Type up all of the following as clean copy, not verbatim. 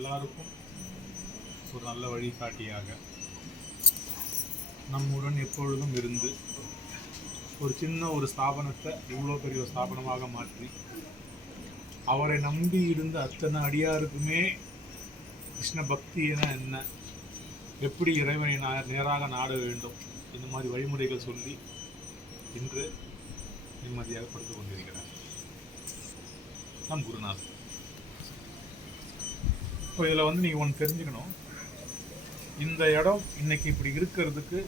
எல்லாருக்கும் ஒரு நல்ல வழிகாட்டியாக நம்முடன் எப்பொழுதும் இருந்து ஒரு சின்ன ஒரு ஸ்தாபனத்தை இவ்வளோ பெரிய ஒரு ஸ்தாபனமாக மாற்றி அவரை நம்பி இருந்த அத்தனை அடியாருக்குமே கிருஷ்ண பக்தி என்ன, எப்படி இறைவனை நேராக நாட வேண்டும், இந்த மாதிரி வழிமுறைகள் சொல்லி இன்று நிம்மதியாக படுத்துக் கொண்டிருக்கிறார் நம் குருநாதர். இப்போ இதில் வந்து நீங்கள் ஒன்று தெரிஞ்சுக்கணும், இந்த இடம் இன்னைக்கு இப்படி இருக்கிறதுக்கு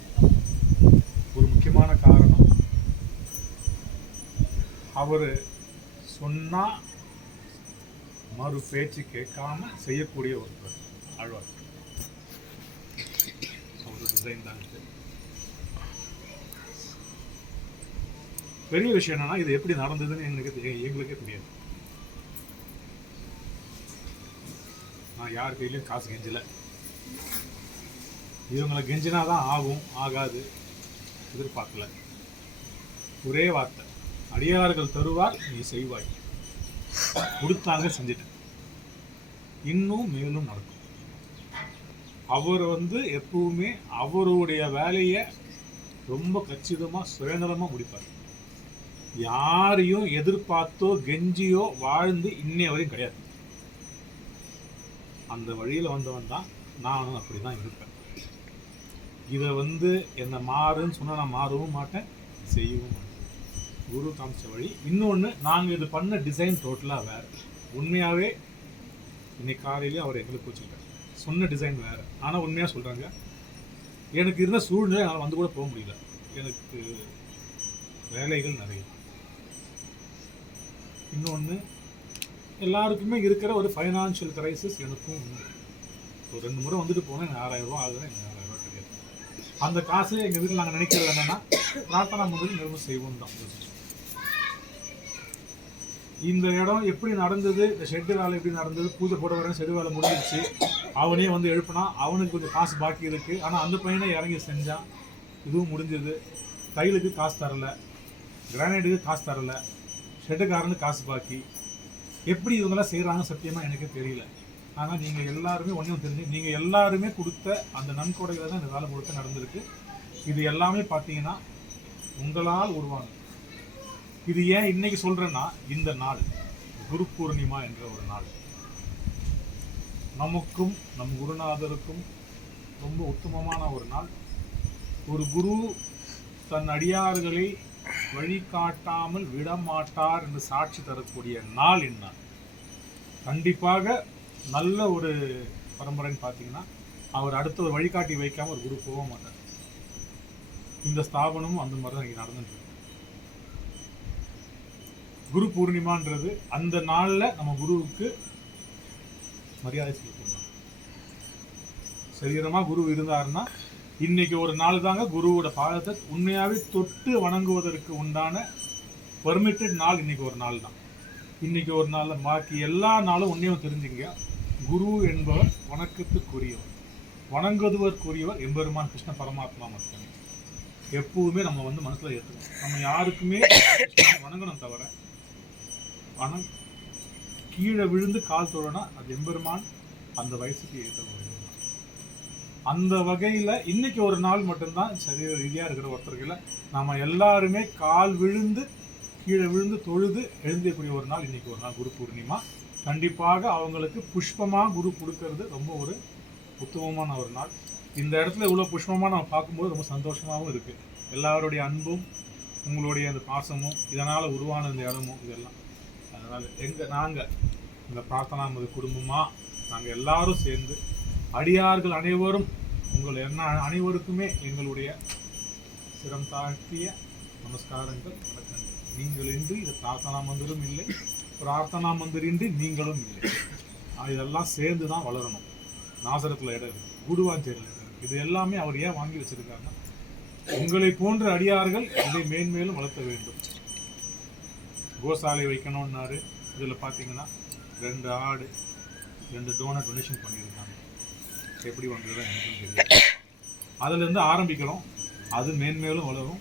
ஒரு முக்கியமான காரணம் அவர் சொன்னா மறு பேச்சு கேட்காம செய்யக்கூடிய ஒருத்தர் ஆழ்வார். அவர் டிசைன் தான். பெரிய விஷயம் என்னன்னா இது எப்படி நடந்ததுன்னு எங்களுக்கே தெரியாது. நான் யார் கையிலையும் காசு கெஞ்சல. இவங்களை கெஞ்சினாதான் ஆகும், ஆகாது எதிர்பார்க்கல. ஒரே வார்த்தை, அடியார்கள் தருவார் நீ செய்வாய். கொடுத்தாங்க, செஞ்சுட்டேன். இன்னும் மேலும் நடக்கும். அவர் வந்து எப்பவுமே அவருடைய வேலையை ரொம்ப கச்சிதமாக சுயநலமாக முடிப்பார். யாரையும் எதிர்பார்த்தோ கெஞ்சியோ வாழ்ந்து இன்னைய வரையும் கிடையாது. அந்த வழியில் வந்தவன் தான் நானும் அப்படி தான் இருப்பேன். இதை வந்து என்னை மாறுன்னு சொன்னால் நான் மாறவும் மாட்டேன், செய்யவும் மாட்டேன். குரு காமிச்ச வழி. இன்னொன்று, நாங்கள் இது பண்ண டிசைன் டோட்டலாக வேறு. உண்மையாகவே இன்னைக்கு காலையிலேயே அவர் எங்களுக்கு வச்சுக்கிட்டார். சொன்ன டிசைன் வேறு. ஆனால் உண்மையாக சொல்கிறாங்க, எனக்கு இருந்த சூழ்நிலை என்னால் வந்து கூட போக முடியல. எனக்கு வேலைகள் நிறைய. இன்னொன்று, எல்லாருக்குமே இருக்கிற ஒரு ஃபைனான்ஷியல் கிரைசிஸ் எனக்கும் உண்டு. ஒரு 2 முறை வந்துட்டு போனால் எனக்கு 6000 ரூபா ஆகுதுன்னா எனக்கு 6000 ரூபா கிடையாது. அந்த காசு எங்கள் வீட்டில் நாங்கள் நினைக்கிறது என்னென்னா, பிரார்த்தனா முதல் நிறுவனம் செய்வோம் தான். இந்த இடம் எப்படி நடந்தது, இந்த ஷெட்டு வேலை எப்படி நடந்தது, பூஜை போட வரேன், ஷெட்டு வேலை முடிஞ்சிருச்சு, அவனே வந்து எழுப்பினா, அவனுக்கு கொஞ்சம் காசு பாக்கி இருக்குது, ஆனால் அந்த பையனை இறங்கி செஞ்சான், இதுவும் முடிஞ்சது. டைலுக்கு காசு தரலை, கிரானைட்டுக்கு காசு தரலை, ஷெட்டுக்காரனுக்கு காசு பாக்கி. எப்படி இவங்கெல்லாம் செய்கிறாங்க சத்தியமாக எனக்கே தெரியல. ஆனால் நீங்கள் எல்லாருமே ஒன்றையும் தெரிஞ்சு, நீங்கள் எல்லாருமே கொடுத்த அந்த நன்கொடைகளை தான் இந்த வேலை முழுக்க நடந்திருக்கு. இது எல்லாமே பார்த்தீங்கன்னா உங்களால் உருவானது. இது ஏன் இன்னைக்கு சொல்கிறேன்னா, இந்த நாள் குரு பூர்ணிமா என்ற ஒரு நாள் நமக்கும் நம் குருநாதருக்கும் ரொம்ப உத்தமமான ஒரு நாள். ஒரு குரு தன் அடியார்களை வழிகாட்டாமல் விடமாட்டார் என்று சாட்சி தரக்கூடிய நாள் என்ன. கண்டிப்பாக நல்ல ஒரு பரம்பரைன்னு பார்த்தீங்கன்னா, அவர் அடுத்த ஒரு வழிகாட்டி வைக்காமல் ஒரு குரு போக மாட்டார். இந்த ஸ்தாபனமும் அந்த மாதிரி தான் இங்கே நடந்துட்டு இருக்கு. குரு பூர்ணிமான்றது அந்த நாளில் நம்ம குருவுக்கு மரியாதை செலுத்தணும். சரீரமாக குரு இருந்தாருன்னா இன்னைக்கு ஒரு நாள் தாங்க குருவோட பாதத்தை உண்மையாகவே தொட்டு வணங்குவதற்கு உண்டான பெர்மிட்டட் நாள். இன்னைக்கு ஒரு நாள் தான். இன்னைக்கு ஒரு நாள், பாக்கி எல்லா நாளும் ஒன்றையும் தெரிஞ்சுங்க, குரு என்பவர் வணக்கத்துக்குரியவர், வணங்குவதற்குரியவர் எம்பெருமான் கிருஷ்ண பரமாத்மா மட்டுமே. எப்பவுமே நம்ம வந்து மனசில் ஏற்றுக்கணும். நம்ம யாருக்குமே வணங்கணும் தவிர கீழே விழுந்து கால் தொழனா அது எம்பெருமான் அந்த வயசுக்கு ஏற்ற. அந்த வகையில் இன்னைக்கு ஒரு நாள் மட்டும்தான் சரீர ரீதியாக இருக்கிற ஒருத்தர்களை நம்ம எல்லாருமே கால் விழுந்து கீழே விழுந்து தொழுது எழுந்தக்கூடிய ஒரு நாள் இன்னைக்கு ஒரு நாள் குரு பூர்ணிமா. கண்டிப்பாக அவங்களுக்கு புஷ்பமாக குரு கொடுக்கறது ரொம்ப ஒரு உத்தமமான ஒரு நாள். இந்த இடத்துல இவ்வளோ புஷ்பமாக நம்ம பார்க்கும்போது ரொம்ப சந்தோஷமாகவும் இருக்குது. எல்லாருடைய அன்பும் உங்களுடைய அந்த பாசமும் இதனால் உருவான இந்த இடமும் இதெல்லாம். அதனால் நாங்கள் இந்த பிரார்த்தனா குடும்பமாக நாங்கள் எல்லாரும் சேர்ந்து அடியார்கள் அனைவரும் உங்கள் அனைவருக்குமே எங்களுடைய சிரம் தாழ்த்திய நமஸ்காரங்கள், வணக்கங்கள். நீங்கள் இன்றி இது பிரார்த்தனா மந்திரம் இல்லை, பிரார்த்தனா மந்திரின்றி நீங்களும் இல்லை. இதெல்லாம் சேர்ந்து தான் வளரணும். நாசரத்தில் இடம் இருக்குது, குடுவாஞ்சேரியில் இடம் இருக்குது. இது எல்லாமே அவர் ஏன் வாங்கி வச்சிருக்காருன்னா, உங்களை போன்ற அடியார்கள் இதை மேன்மேலும் வளர்த்த வேண்டும். கோசாலை வைக்கணும்னாரு. இதில் பார்த்தீங்கன்னா 2 ஆடு 2 டோனட் டொனேஷன் பண்ணியிருக்காங்க. எப்படி வந்ததுதான் எனக்கும் தெரியும். அதிலிருந்து ஆரம்பிக்கிறோம். அது மேன்மேலும் வளரும்.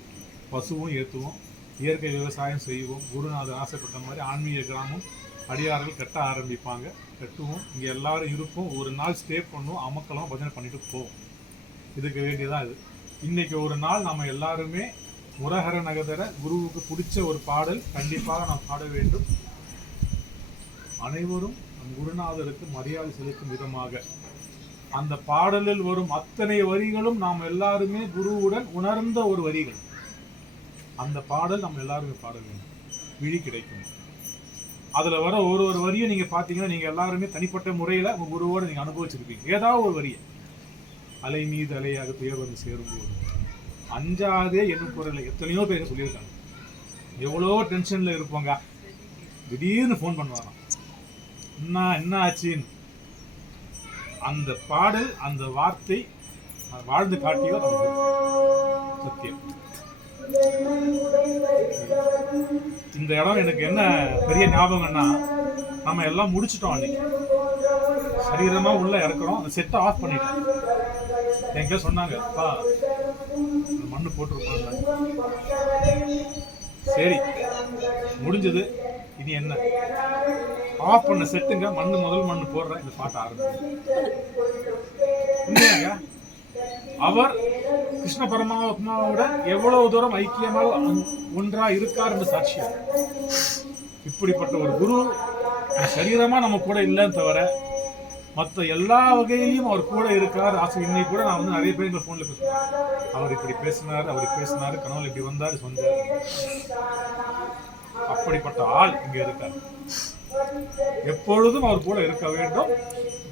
பசுவும் ஏற்றுவோம், இயற்கை விவசாயம் செய்வோம். குருநாதர் ஆசைப்பட்ட மாதிரி ஆன்மீக கிராமம் அடியார்கள் கட்ட ஆரம்பிப்பாங்க. கட்டுவோம், இங்கே எல்லாரும் இருப்போம், ஒரு நாள் ஸ்டே பண்ணுவோம், அமக்கலாம் பஜனை பண்ணிட்டு போவோம். இதுக்கு வேண்டியதான் இது. இன்னைக்கு ஒரு நாள் நம்ம எல்லாருமே முரஹர நகதர குருவுக்கு பிடிச்ச ஒரு பாடல் கண்டிப்பாக நாம் பாட வேண்டும். அனைவரும் நம் குருநாதருக்கு மரியாதை செலுத்தும் விதமாக அந்த பாடலில் வரும் அத்தனை வரிகளும் நாம் எல்லாருமே குருவுடன் உணர்ந்த ஒரு வரிகள். அந்த பாடல் நம்ம எல்லாருமே பாட வேண்டும். விழி கிடைக்கும். அதுல வர ஒரு ஒரு வரியும் நீங்க பாத்தீங்கன்னா நீங்க எல்லாருமே தனிப்பட்ட முறையில உங்க குருவோட நீங்க அனுபவிச்சிருப்பீங்க. ஏதாவது ஒரு வரியை அலை மீது அலையாக துயர் வந்து சேரும்போது அஞ்சாதே என்னும் குரலை எத்தனையோ பேர் சொல்லியிருக்காங்க. எவ்வளோ டென்ஷன்ல இருப்போங்க, திடீர்னு ஃபோன் பண்ணுவாராம், என்ன ஆச்சுன்னு. அந்த பாடல், அந்த வார்த்தை வாழ்ந்து காட்டியோ நமக்கு சத்தியம். இந்த இடம் எனக்கு என்ன பெரிய ஞாபகம்னா, நம்ம எல்லாம் முடிச்சிட்டோம். அன்னைக்கு சரீரமா உள்ள இறக்குறோம், அந்த செட்டை ஆஃப் பண்ணிட்டோம். எங்க சொன்னாங்க, அப்பா மண்ணு போட்டிருப்பாங்க. சரி முடிஞ்சது, இனி என்ன ஆஃப் பண்ண செட்டுங்க, முதல் மண்ணு போடுற இந்த பாட்டு ஆரம்பிச்சு. அவர் கிருஷ்ண பரமாத்மாவோட எவ்வளவு தூரம் ஐக்கியமாக ஒன்றா இருக்கார் என்று சாட்சியம். இப்படிப்பட்ட ஒரு குரு சரீரமா நம்ம கூட இல்லைன்னு தவிர மற்ற எல்லா வகையிலையும் அவர் கூட இருக்கார். இன்னைக்கு கூட நான் வந்து நிறைய பேர் இந்த போன்ல பேசுறேன், அவர் இப்படி பேசினாரு, கனவுல இப்படி வந்தாரு சொன்னார். அப்படிப்பட்ட ஆள் இங்க இருக்கார். எப்பொழுதும் அவர் கூட இருக்க வேண்டும்.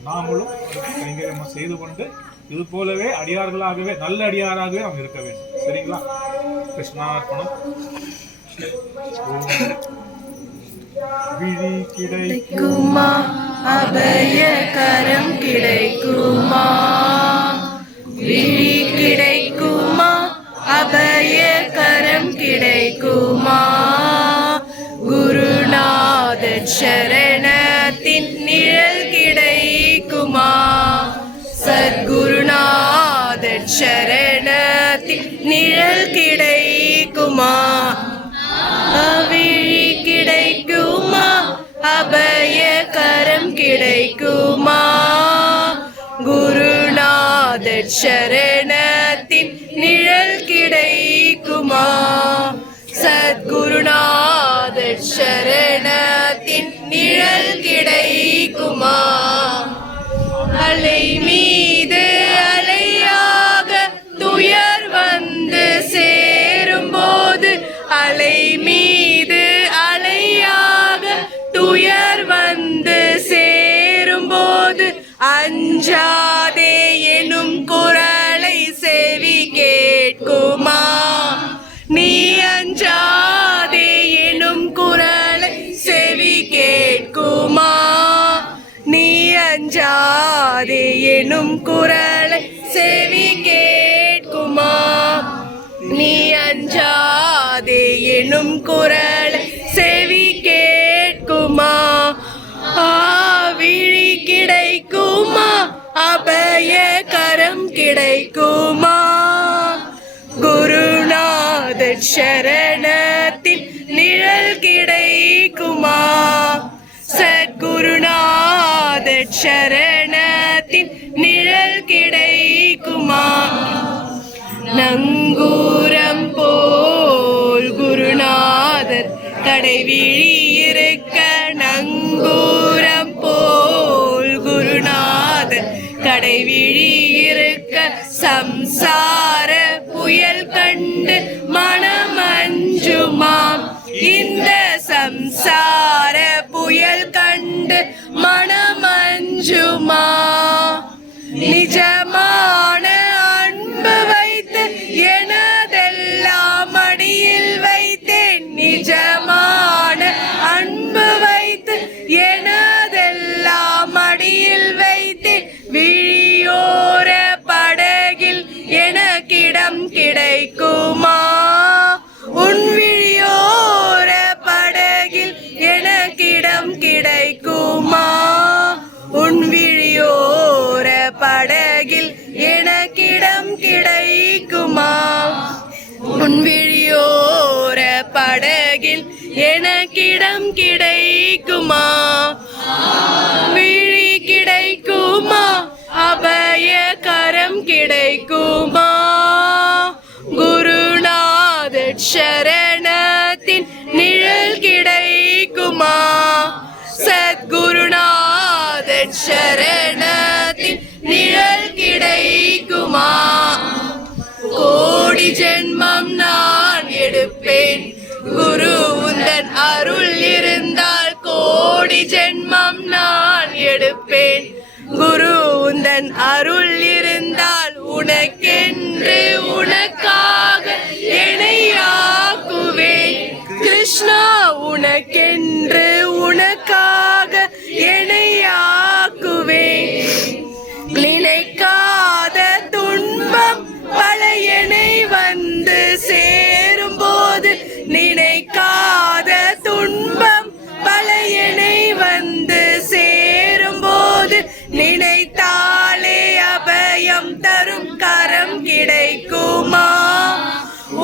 நாமளும் கைங்கரியமா செய்து கொண்டு இது போலவே அடியார்களாகவே, நல்ல அடியாராகவே நாம் இருக்க வேண்டும். சரிங்களா? கிருஷ்ணார்ப்பணம். விழி கிடைக்குமா, அபய கரம் கிடைக்குமா, விழி கிடைக்குமா, அபய கரம் கிடைக்குமா, குருநாத சரணத்தின் நிழல் கிடைக்குமா, சத்குருநாத சரணத்தின் நிழல் கிடைக்குமா, விழி கிடைக்குமா, அபய கரம் கிடைக்குமா, குருநாத சரணத்தின் நிழல் கிடைக்குமா, சத்குருநாத சரணத்தின் நிழல் கிடைக்குமா, அலை மீது அலையாக துயர் வந்து சேரும்போது, அலை மீது அலையாக துயர் வந்து சேரும்போது, அஞ்சாதே எனும் குரலை செவி கேட்குமா, நீ அஞ்சாதே எனும் குரலை செவி கேட்குமா, நீ அஞ்சாதே எனும் குரலை செவி கேட்குமா, நீ அஞ்சாதே எனும் குரலை செவி கேட்குமா, விழி கிடைக்குமா, அபய கரம் கிடைக்குமா, குருநாத சரணத்தின் நிழல் கிடைக்குமா, சத்குருநாத சரணத்தின் நிழல் கிடைக்குமா, நங்கூரம் போல் குருநாதர் கடைவிழி இருக்க, நங்கூரம் போல் குருநாதர் கடைவிழி இருக்க, சம்சார புயல் கண்டு மனம் அஞ்சுமாம், இந்த சம்சார புயல் கண்டு மனம் அஞ்சுமா, நிஜமான அன்பு வைத்து எனதெல்லாம் அடியில் வைத்தேன், நிஜமான அன்பு வைத்து எனதெல்லாம் அடியில் வைத்தேன், விழியோர படகில் எனக்கிடம் கிடைக்குமா, உன் விழியோர படகில் எனக்கிடம் கிடைக்குமா, உன் விழியோர படகில் எனக்கிடம் கிடைக்குமா, உன் விழியோர படகில் எனக்கிடம் கிடைக்குமா? விழி கிடைக்குமா? அபய கரம் கிடைக்குமா? குருநாத சரணத்தின் நிழல் கிடைக்குமா? சத்குருநாத சரணத்தின் நிழல் கிடைக்குமா? கோடி ஜென்மம் நான் எடுப்பேன், குரு உந்தன் அருள் இருந்தால். கோடி ஜென்மம் நான் எடுப்பேன், குரு உந்தன் அருள் இருந்தால். உனக்கென்று உனக்காக என்னையாக்குவேன் கிருஷ்ணா, உனக்கென்று உனக்காக என்னையாக்குவேன். நினைக்காத துன்பம் பல என்னை வந்து சேரும் போது, நினைக்காத துன்பம் பல என்னை வந்து சேரும் போது, நினைத்தாலே அபயம் தரும் கரம் கிடைக்குமா?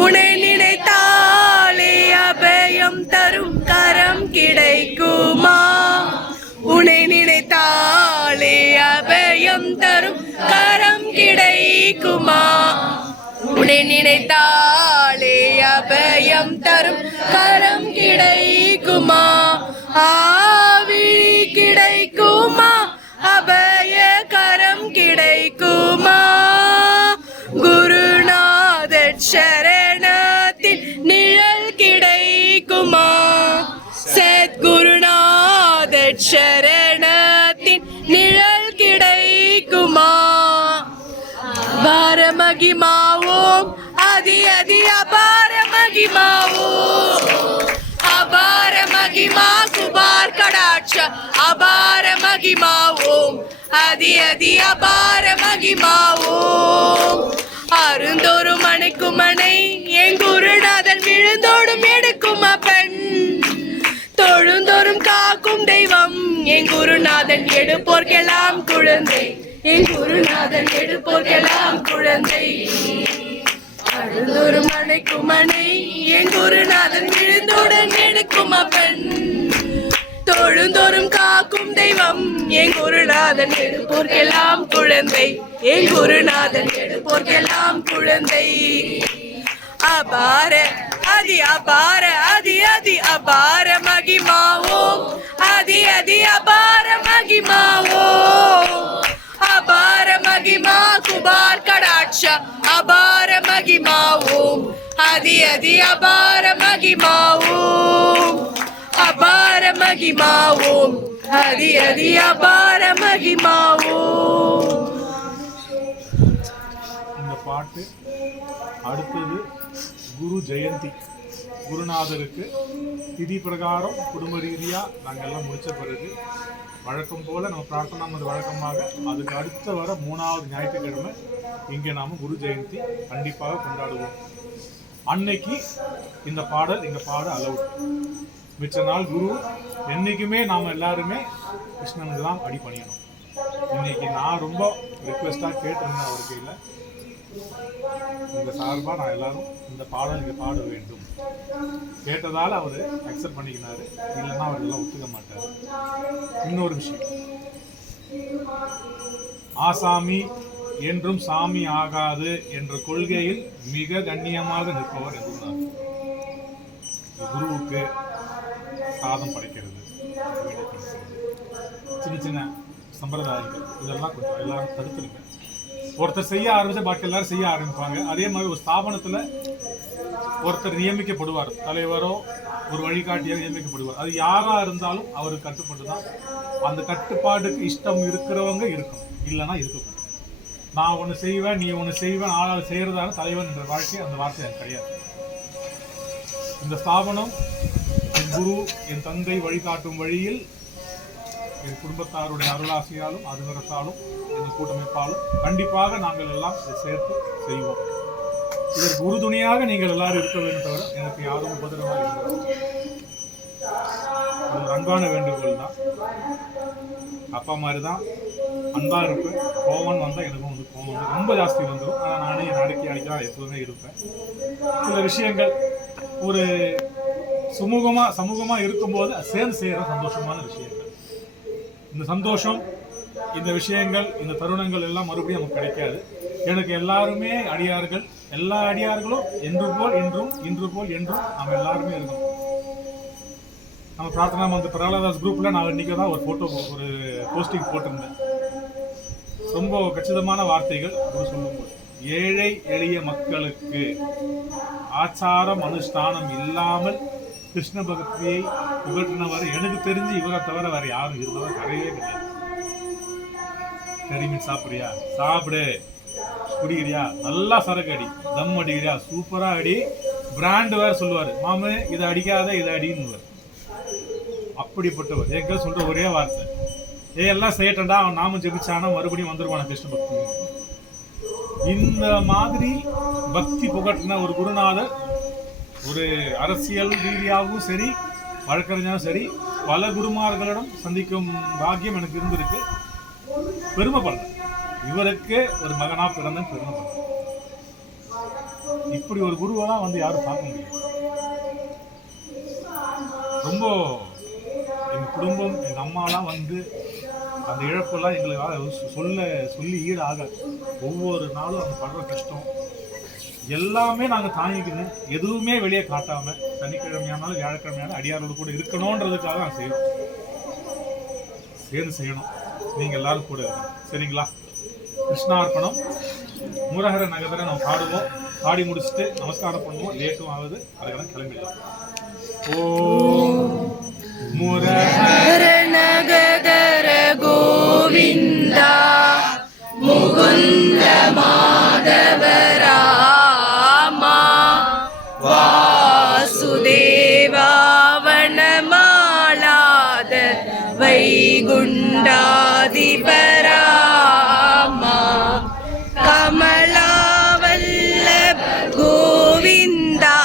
உன்னை நினைத்தாலே அபயம் தரும் கரம் கிடைக்குமா? உன்னை நினைத்தாலே அபயம் தரும் கரம் கிடைக்குமா? உன்னை நினைத்தாலே அபயம் தரும் கரம் கிடைக்குமா? ஆவிழி கிடைக்குமா? அபய கரம் கிடைக்குமா? குருநாத சரணத்தின் நிழல் கிடைக்குமா? சத்குருநாத சரணத்தின் நிழல் கிடைக்குமா? அபார மகிமாவோம், அதி அதி அபார மகிமாவோம். அபார மகிமா குபார் கடாட்ச அபார மகிமாவோம், அதி அதி அபார மகிமாவோம். அருந்தோறு மனைக்கும் மனை என் குருநாதன் விழுந்தோடும் எடுக்கும் அப்பன். தொழுந்தோறும் காக்கும் தெய்வம் என் குருநாதன் எடுப்போர்க்கெல்லாம் குழந்தை. என் குருநாதன் எடுப்போர்க்கெல்லாம் குழந்தை. அழுந்தோறும் மனைக்கும் மனை என் குருநாதன் விழுந்தோடன் எடுக்கும் அப்பன். தொழுந்தோறும் காக்கும் தெய்வம் என் குருநாதன் எடுப்போர்க்கெல்லாம் குழந்தை. என் குருநாதன் எடுப்போர்க்கெல்லாம் குழந்தை. அபார அதி அபார அதி அதி அபார மகிமாவோம், அதி அதி அபார மகிமாவோம். அபார மகிமா குபார் கடாட்ச அபார மகிமாவோம், அதி அதி அபார மகிமாவோம். அபார மகிமாவோம், அதி அதி அபார மகிமாவோம். இந்த பாட்டு அடுத்தது குரு ஜெயந்தி. குருநாதருக்கு திதி பிரகாரம் குடும்ப ரீதியாக நாங்கள் எல்லாம் முடித்த பிறகு வழக்கம் போல் நம்ம பிரார்த்தனா மது வழக்கமாக அதுக்கு அடுத்த வர 3வது ஞாயிற்றுக்கிழமை இங்கே நாம் குரு ஜெயந்தி கண்டிப்பாக கொண்டாடுவோம். அன்னைக்கு இந்த பாடல் இங்கே பாட அலவுட். மிச்ச நாள் குரு என்றைக்குமே நாம் எல்லாருமே கிருஷ்ணனுக்கு தான் அடி பண்ணிடணும். இன்னைக்கு நான் ரொம்ப ரிக்வெஸ்டாக கேட்டிருந்தேன் அவர் கையில், இந்த சார்பாக நான் எல்லாரும் இந்த பாடல் இங்கே பாட வேண்டும் கேட்டதால் அவர் அக்செப்ட் பண்ணிக்கினாரு. இல்லைன்னா அவர் எல்லாம் ஒத்துக்க மாட்டார். இன்னொரு விஷயம், ஆசாமி என்றும் சாமி ஆகாது என்ற கொள்கையில் மிக கண்ணியமாக நிற்பவர் என்றார். குருவுக்கு சாதம் படைக்கிறது, சின்ன சின்ன சம்பிரதாயங்கள் இதெல்லாம் கொஞ்சம் எல்லாரும் தடுத்துருங்க. ஒருத்தர் செய்ய ஆரம்பிச்சா பாக்கி எல்லாரும் செய்ய ஆரம்பிப்பாங்க. அதே மாதிரி ஒரு ஸ்தாபனத்தில் ஒருத்தர் நியமிக்கப்படுவார், தலைவரோ ஒரு வழிகாட்டியாக நியமிக்கப்படுவார். அது யாராக இருந்தாலும் அவருக்கு கட்டுப்பட்டு தான். அந்த கட்டுப்பாடுக்கு இஷ்டம் இருக்கிறவங்க இருக்கணும், இல்லைன்னா இருக்கக்கூடாது. நான் ஒன்று செய்வேன், நீ ஒன்று செய்வேன், ஆளால் செய்கிறதான தலைவன் என்ற வாழ்க்கை, அந்த வார்த்தை எனக்கு கிடையாது. இந்த ஸ்தாபனம் என் குரு, என் தந்தை வழிகாட்டும் வழியில் என் குடும்பத்தாருடைய அருளாசியாலும் அருங்கரத்தாலும் எங்கள் கூட்டமைப்பாலும் கண்டிப்பாக நாங்கள் எல்லாம் இதை சேர்த்து செய்வோம். இதற்கு உறுதுணையாக நீங்கள் எல்லாரும் இருக்க வேண்டும், தவிர எனக்கு யாரும் உபதிரமாக இருக்கிறோம். அது அன்பான வேண்டுகோள் தான். அப்பா மாதிரி தான் அன்பாக இருப்பேன். கோவம் வந்தால் எனக்கும் வந்து கோவம் வந்து ரொம்ப ஜாஸ்தி வந்துடும். ஆனால் நானே என் அடக்கி அடிக்கலாம் எப்போதுமே இருப்பேன். சில விஷயங்கள் ஒரு சமூகமா இருக்கும்போது சேர்ந்து செய்யற சந்தோஷமான விஷயங்கள். இந்த சந்தோஷம், இந்த விஷயங்கள், இந்த தருணங்கள் எல்லாம் மறுபடியும் நமக்கு கிடைக்காது. எனக்கு எல்லாருமே அடியார்கள், எல்லா அடியார்களும் என்று போல் இன்றும், இன்று போல் என்றும் நம்ம எல்லாருமே இருக்கணும். நம்ம பிரார்த்தனா மந்திர பிரகலாதாஸ் குரூப்ல நான் இன்னைக்கு தான் ஒரு போட்டோ, ஒரு போஸ்டிங் போட்டிருந்தேன். ரொம்ப கச்சிதமான வார்த்தைகள் ஒரு சொல்லும்போது, ஏழை எளிய மக்களுக்கு ஆச்சாரம் அனுஷ்டானம் இல்லாமல் கிருஷ்ண பக்தியை புகட்டினவர் எனக்கு தெரிஞ்சு இவரை தவிர வேற யாரும் இருந்தவர் கிடையவே கிடையாது. கறிமீன் சாப்பிடுறியா, சாப்பிடு. குடிக்கிறியா, நல்லா சரக்கு அடி. தம் அடிக்கிறியா, சூப்பரா அடி. பிராண்ட் வேற சொல்லுவாரு, மாமு இதை அடிக்காத இதை அடின்னு. அப்படிப்பட்டவர் எங்க சொல்ற ஒரே வார்த்தை, எல்லாம் செய்யட்டா, அவன் நாம ஜெபிச்சானா மறுபடியும் வந்துருவான கிருஷ்ண பக்தி. இந்த மாதிரி பக்தி புகட்டின ஒரு குருநாதர் ஒரு அரசியல் ரீதியாகவும் சரி, வழக்கறிஞரும் சரி, பல குருமார்களிடம் சந்திக்கும் பாக்கியம் எனக்கு இருந்திருக்கு. பெருமைப்படுறேன், இவருக்கு ஒரு மகனா பிறந்த பெருமைப்படுறேன். இப்படி ஒரு குருவெல்லாம் வந்து யாரும் பார்க்க முடியாது. ரொம்ப எங்க குடும்பம், எங்க அம்மாலாம் வந்து அந்த இழப்பெல்லாம் எங்களுக்கு சொல்லி ஈடு ஆகாது. ஒவ்வொரு நாளும் அந்த படுற கஷ்டம் எல்லாமே நாங்கள் தாங்கிக்கணும். எதுவுமே வெளியே காட்டாம சனிக்கிழமையானாலும் வியாழக்கிழமையானாலும் அடியாரோடு கூட இருக்கணும்ன்றதுக்காக நான் செய்யறோம். சேர்ந்து செய்யணும். நீங்க எல்லாரும் கூட இருக்கணும். சரிங்களா? கிருஷ்ணார்ப்பணம். முரஹர நகரை நம்ம பாடுவோம். பாடி முடிச்சுட்டு நமஸ்காரம் பண்ணுவோம். லேட்டும் ஆகுது, அதுக்கெல்லாம் கிளம்பிடலாம். ஓம் முரஹர நகர கோவிந்தா முகுந்த மாதவ ராமா வாசுதேவா வனமாலாத வைகுண்டாதிபராமா கமலாவல்லப கோவிந்தா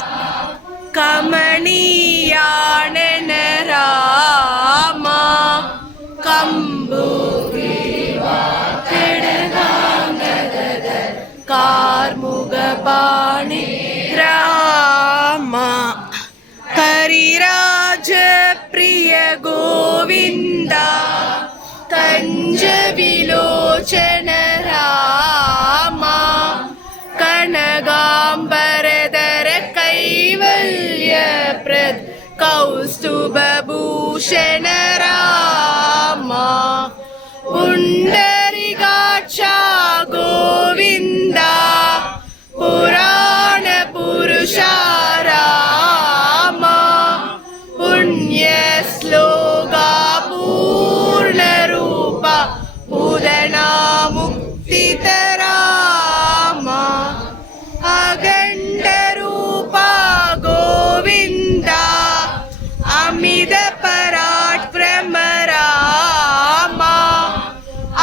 கமணியான ராமா கார்முகபாணி ராமா ஹரிராஜ பிரிய கோவிந்தா கஞ்ச விலோச்சன ராமா கனகாம்பரதர கைவல்ய பிரத் கௌஸ்துபூஷண ராமா புண்டரிகாட்சா கோவிந்தா புராண புருஷா ராமா புண்ணிய ஸ்லோகா பூர்ண ரூபா பூதனா முக்தித ராமா அகண்ட ரூபா கோவிந்தா அமித பராட் பிரம ராமா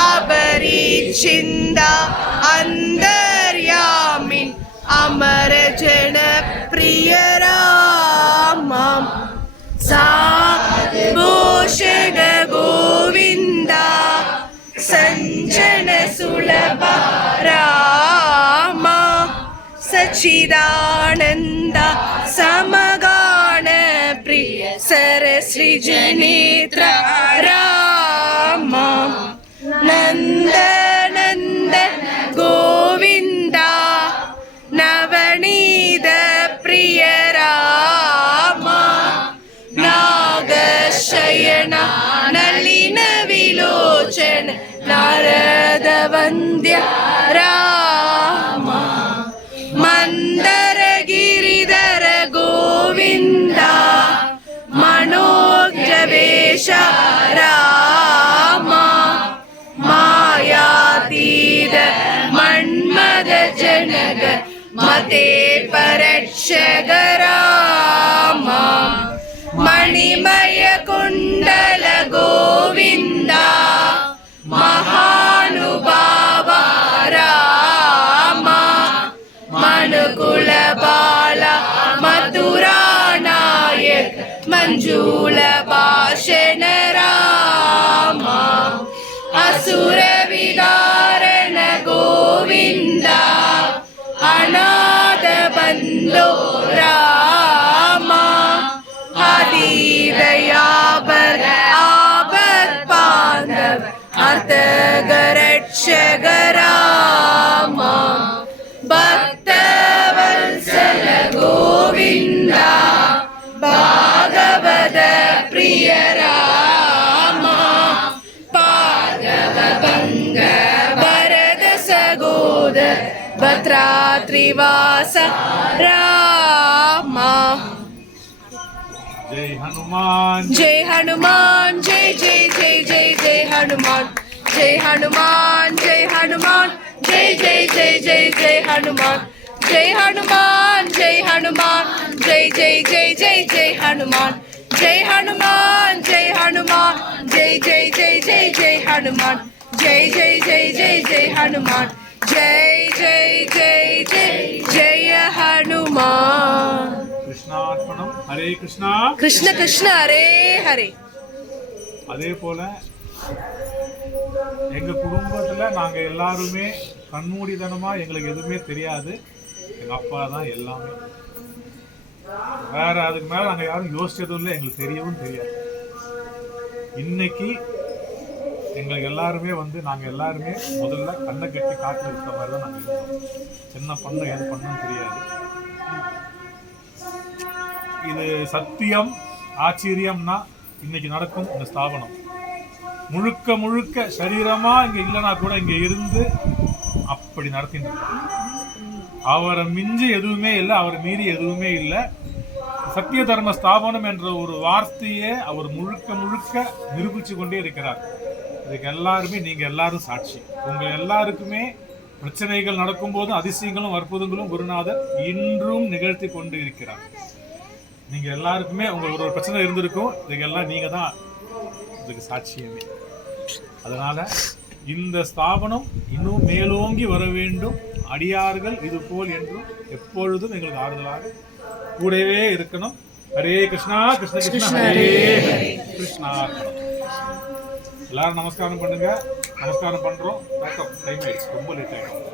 அபரிச்சிந்த அந்தர்யாமின் அமர ஜன பிரிய ராமா சாபோஷக கோவிந்தா சஞ்சன சுலப ராமா சச்சிதானந்த சமகான பிரிய சரஸ்ரீஜனேத்ர ராமா நந்தநந்த கோவிந்தா நவநீத பிரிய ராமா நாகசயன நளின விலோச்சன நாரத வந்திய ராமா மந்தரகிரிதர கோவிந்தா மனோஜவேஷ ராமா மாயாதீத மன்மத ஜனக மதே பரட்சக ராமா மணிமய குண்டல கோவிந்தா மகானுபாவ ராமா மனுகுல பால மதுரா நாயக் மஞ்சுள பாஷண ராமா அசுர விதாரண கோவிந்தா அநாத பந்தோ ராமா सार्थकरक्षकरामा भक्तवत्सल गोविन्दा भागवत प्रिय रामा पादवभङ्ग भरत सगोदर भद्रात्रिवास रामा जय हनुमान जय हनुमान जय जय जय जय जय हनुमान जय हनुमान जय हनुमान जय जय जय जय जय हनुमान जय हनुमान जय हनुमान जय जय जय जय जय हनुमान जय हनुमान जय हनुमान जय जय जय जय जय हनुमान जय जय जय जय जय हनुमान जय जय जय जय जय हनुमान கிருஷ்ணார்ப்பணம். ஹரே கிருஷ்ணா. कृष्ण कृष्ण हरे हरे. அதே போல எங்க குடும்பத்துல நாங்க எல்லாருமே கண்மூடித்தனமா எங்களுக்கு எதுவுமே தெரியாது. எங்க அப்பா தான் எல்லாமே. வேற அதுக்கு மேல நாங்க யாரும் யோசிச்சதும் இல்லை, எங்களுக்கு தெரியவும் தெரியாது. இன்னைக்கு எங்களுக்கு எல்லாருமே நாங்க எல்லாருமே முதல்ல கண்ணை கட்டி காட்டுல விட்ட மாதிரி தான் நாங்க இருந்தோம். என்ன பண்ண எது பண்ணன்னு தெரியாது. இது சத்தியம் ஆச்சரியம்னா இன்னைக்கு நடக்கும் இந்த ஸ்தாபனம் முழுக்க முழுக்க சரீரமா இங்க இல்லைன்னா கூட இங்க இருந்து அப்படி நடத்திட்டு இருக்கோம். அவரை மிஞ்சி எதுவுமே இல்லை, அவரை மீறி எதுவுமே இல்லை. சத்திய தர்ம ஸ்தாபனம் என்ற ஒரு வார்த்தையே அவர் முழுக்க முழுக்க நிரூபிச்சு கொண்டே இருக்கிறார். இதுக்கு எல்லாருமே நீங்க எல்லாரும் சாட்சி. உங்க எல்லாருக்குமே பிரச்சனைகள் நடக்கும் போது அதிசயங்களும் அற்புதங்களும் குருநாதர் இன்றும் நிகழ்த்தி கொண்டு இருக்கிறார். நீங்க எல்லாருக்குமே உங்க ஒரு பிரச்சனை இருந்திருக்கும், இதுக்கெல்லாம் நீங்க தான் இதுக்கு சாட்சியமே. அதனால இந்த ஸ்தாபனம் இன்னும் மேலோங்கி வர வேண்டும். அடியார்கள் இது போல் என்றும் எப்பொழுதும் எங்களுக்கு ஆறுதலாக கூடவே இருக்கணும். ஹரே கிருஷ்ணா கிருஷ்ண கிருஷ்ண ஹரே ஹரே கிருஷ்ணா. எல்லாரும் நமஸ்காரம் பண்ணுங்க. நமஸ்காரம் பண்றோம். டைம் ஆயிடுச்சு, ரொம்ப லேட் ஆயிடும்.